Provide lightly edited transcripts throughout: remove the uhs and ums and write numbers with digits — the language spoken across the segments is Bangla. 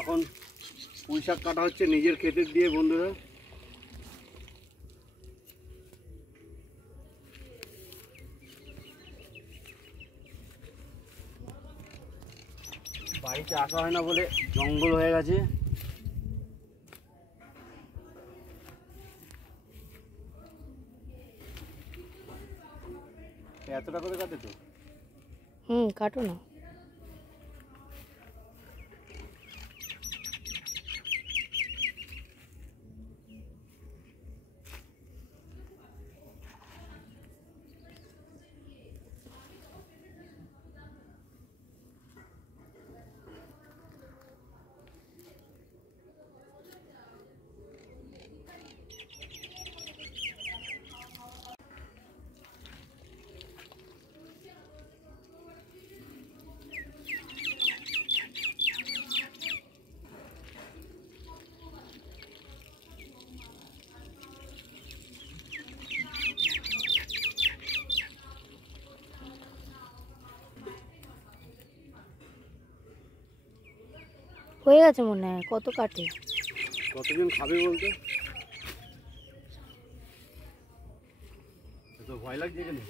এখন পুঁই শাক কাটা হচ্ছে নিজের ক্ষেতের দিয়ে বন্ধুরা। বাড়িতে আসা হয় না বলে জঙ্গল হয়ে গেছে। এতটা করে কাটে তো? কাটো না। হয়ে গেছে মনে হয়। কত কাটে? কতজন খাবে বলতে? তো ভয় লাগছে এখানে।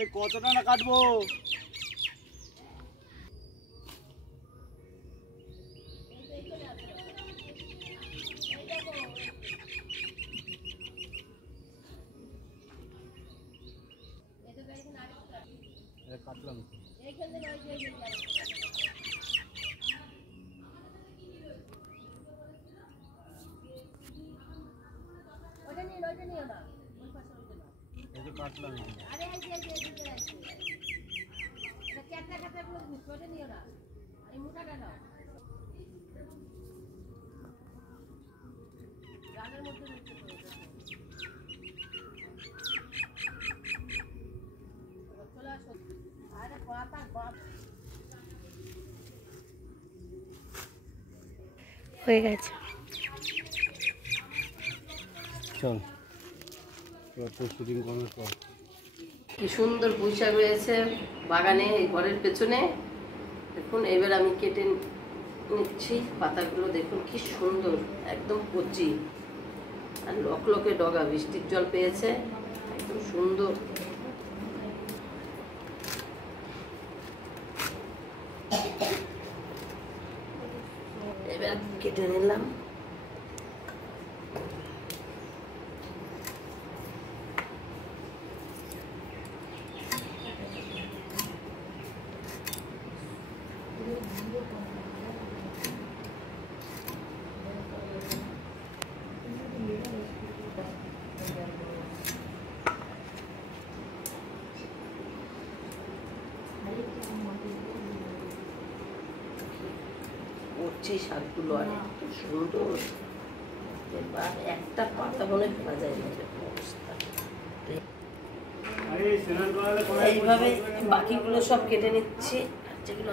এই কতটা না কাটবো? কাটলাম কাটলাম হয়ে গেছে। চল শুটিং করার পর। কি সুন্দর পুঁই শাক রয়েছে বাগানে, এই ঘরের পেছনে। দেখুন এবার আমি কেটে নিচ্ছি পাতাগুলো। দেখুন কি সুন্দর, একদম কচি আর লকলকে ডগা, বৃষ্টির জল পেয়েছে, একদম সুন্দর। এবার কেটে নিলাম। কচি শাকগুলো আর এত সুন্দর, এবার একটা পাতা মনে ফেলা যায় না অবস্থা। এইভাবে বাকিগুলো সব কেটে নিচ্ছি। যেগুলো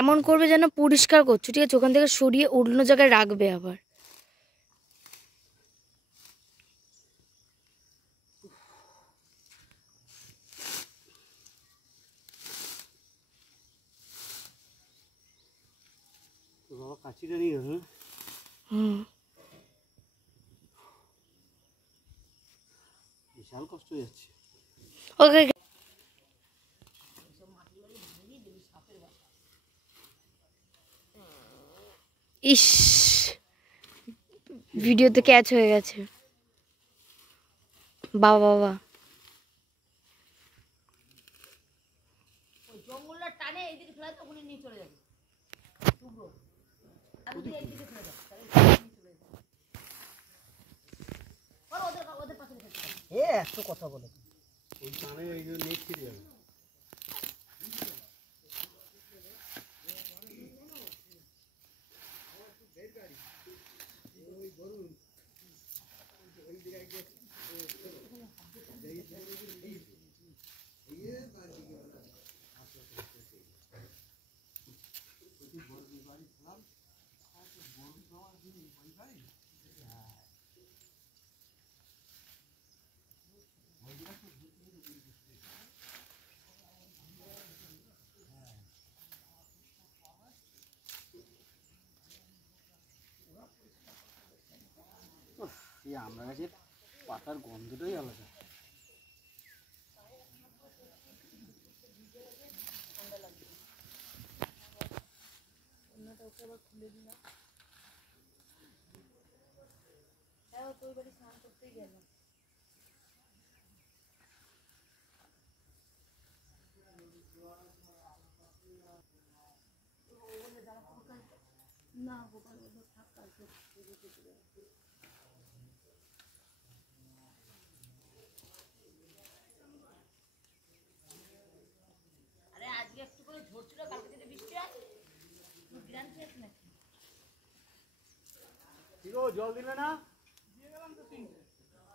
এমন করবে যেন পরিষ্কার করছো, ঠিক আছে? ওখান থেকে সরিয়ে অন্য জায়গায় রাখবে আবার। বাবা কাছিটা নিয়ে গেল। বিশাল কষ্ট হয়ে যাচ্ছে। ওকে, ইস, ভিডিওতে ক্যাচ হয়ে গেছে। বাবা বাবা, এত কথা বলে ওই কানে এই নেট ছিঁড়ে যাবে। এই আমরা গাছের পাতার গন্ধটাই আলাদা। আরে আজকে একটু করে ঝরছিল, কালকে যদি বৃষ্টি হয় গ্রান খেয়েছ নাকি? কি গো, জল দিলে না?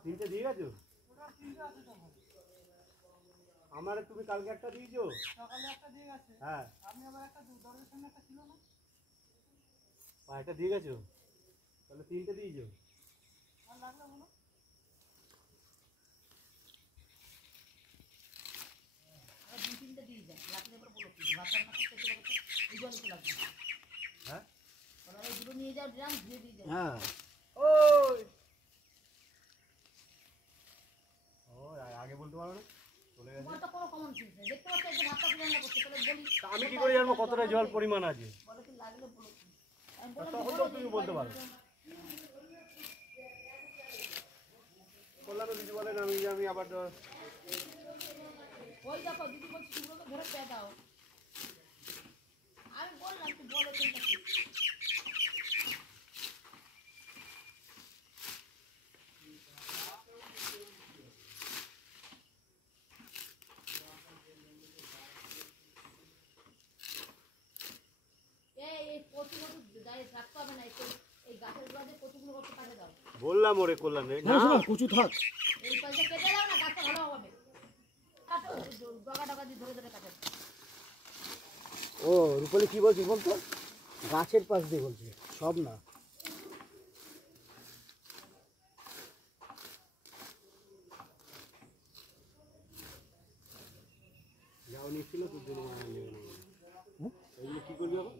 তিনটে দিয়ে গেছো? আমার তুমি কালকে একটা দিয়েছো? সকালে একটা দিয়ে গেছে, হ্যাঁ, আপনি আবার একটা দরজার সামনে একটা ছিল না, একটা দিয়ে গেছো, তাহলে তিনটে দিয়েছো। আর লাগলো বলো। আর 2-3টা দিয়ে যায়, লাগলে এবার বলো কি ভাত রান্না করতে চলে গেছে, এই জল তো লাগবে। হ্যাঁ ওরা এগুলো নিয়ে যাও, ড্রাম ধুয়ে দিয়ে যাও। হ্যাঁ। ওই ও আগে বলতে পারো না, চলে গেছে। তোমার তো কোনো কমন সেন্স নেই, দেখতে পাচ্ছ যে ভাতটা কি রান্না করছে, তাহলে বলি তা আমি কি করে জানবো কতটা জল পরিমাণ আছে? বলো কি লাগলে বলো কি। আমি তা বললাম তখন যে তো বলো তুমি যে বলতে পারো। বললাম কিছু বলেন, আমি আবার ওই দেখো দিদি বলছি শুকনোকে ধরে পেয়ে দাও। আমি বললাম তুই বলো কোনটা কি। এই কচু গায়ে রাখতে হবে না, এই গাছের গোড়াতে কচুগুলো করতে কাটে দাও। বললাম ওরে করলাম রে না, কচু থাক। এই পাশে কেটে দাও না, গাছটা ভালো হবে। কাটো, ডগা ডগা দিয়ে ধরে ধরে কাটে। ও রূপালি কি বলছিস বলতো? গাছের পাশ দিয়ে বলছি, সব না। যাও নিচ্ছিল তোর জন্য মারা নেবে না। এগুলো কি করবি এখন?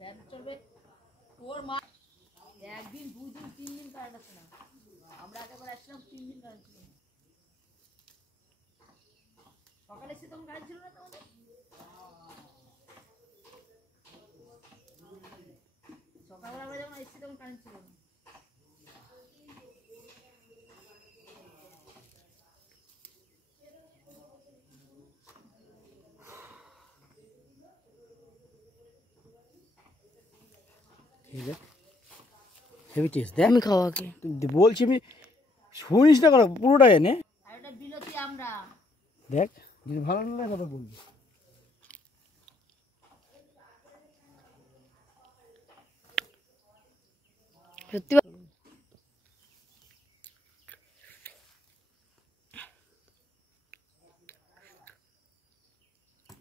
ল্যাব চলবে তোর মা। একদিন 2 দিন 3 দিন কারেন্ট আসে না। আমরা একবার আসলাম 3 দিন কারেন্ট ছিল না। সকালে এসে তখন কারেন্ট ছিল না তোমাদের? সকালবেলা আমরা যখন এসেছি তখন কারেন্ট ছিল না। হেভি টেস্ট দেখ, আমি খাওয়া আগে বলছি আমি, শুনিস না কোনো পুরোটা এনে আর এটা বিলতি আমরা। দেখ, যদি ভালো না লাগে কথা বলবি। সত্যি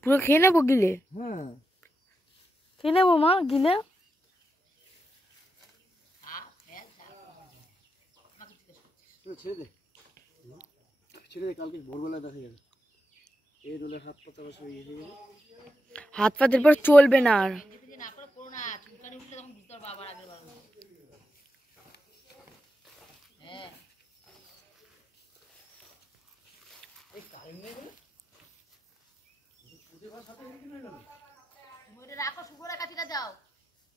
পুরো খেয়ে নেবো গিলে, হ্যাঁ খেয়ে নেবো মা গিলে। ছেড়ে দে, ছেড়ে দে, কালকে ভোরবেলা দেখা যাবে। এই দোলে হাত পাতা বসে ইয়ে হয়ে যাবে। হাত পাতের পর চলবে না আর। যদি না করে করো না, চুলকানি উঠলে তখন বুঝতে পারবো আবার আগের বার। হ্যাঁ তুমি ওটা রাখো, শুকনো কাঠিটা যাও,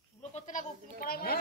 শুকনো করতে লাগো, তুমি কড়াই মারা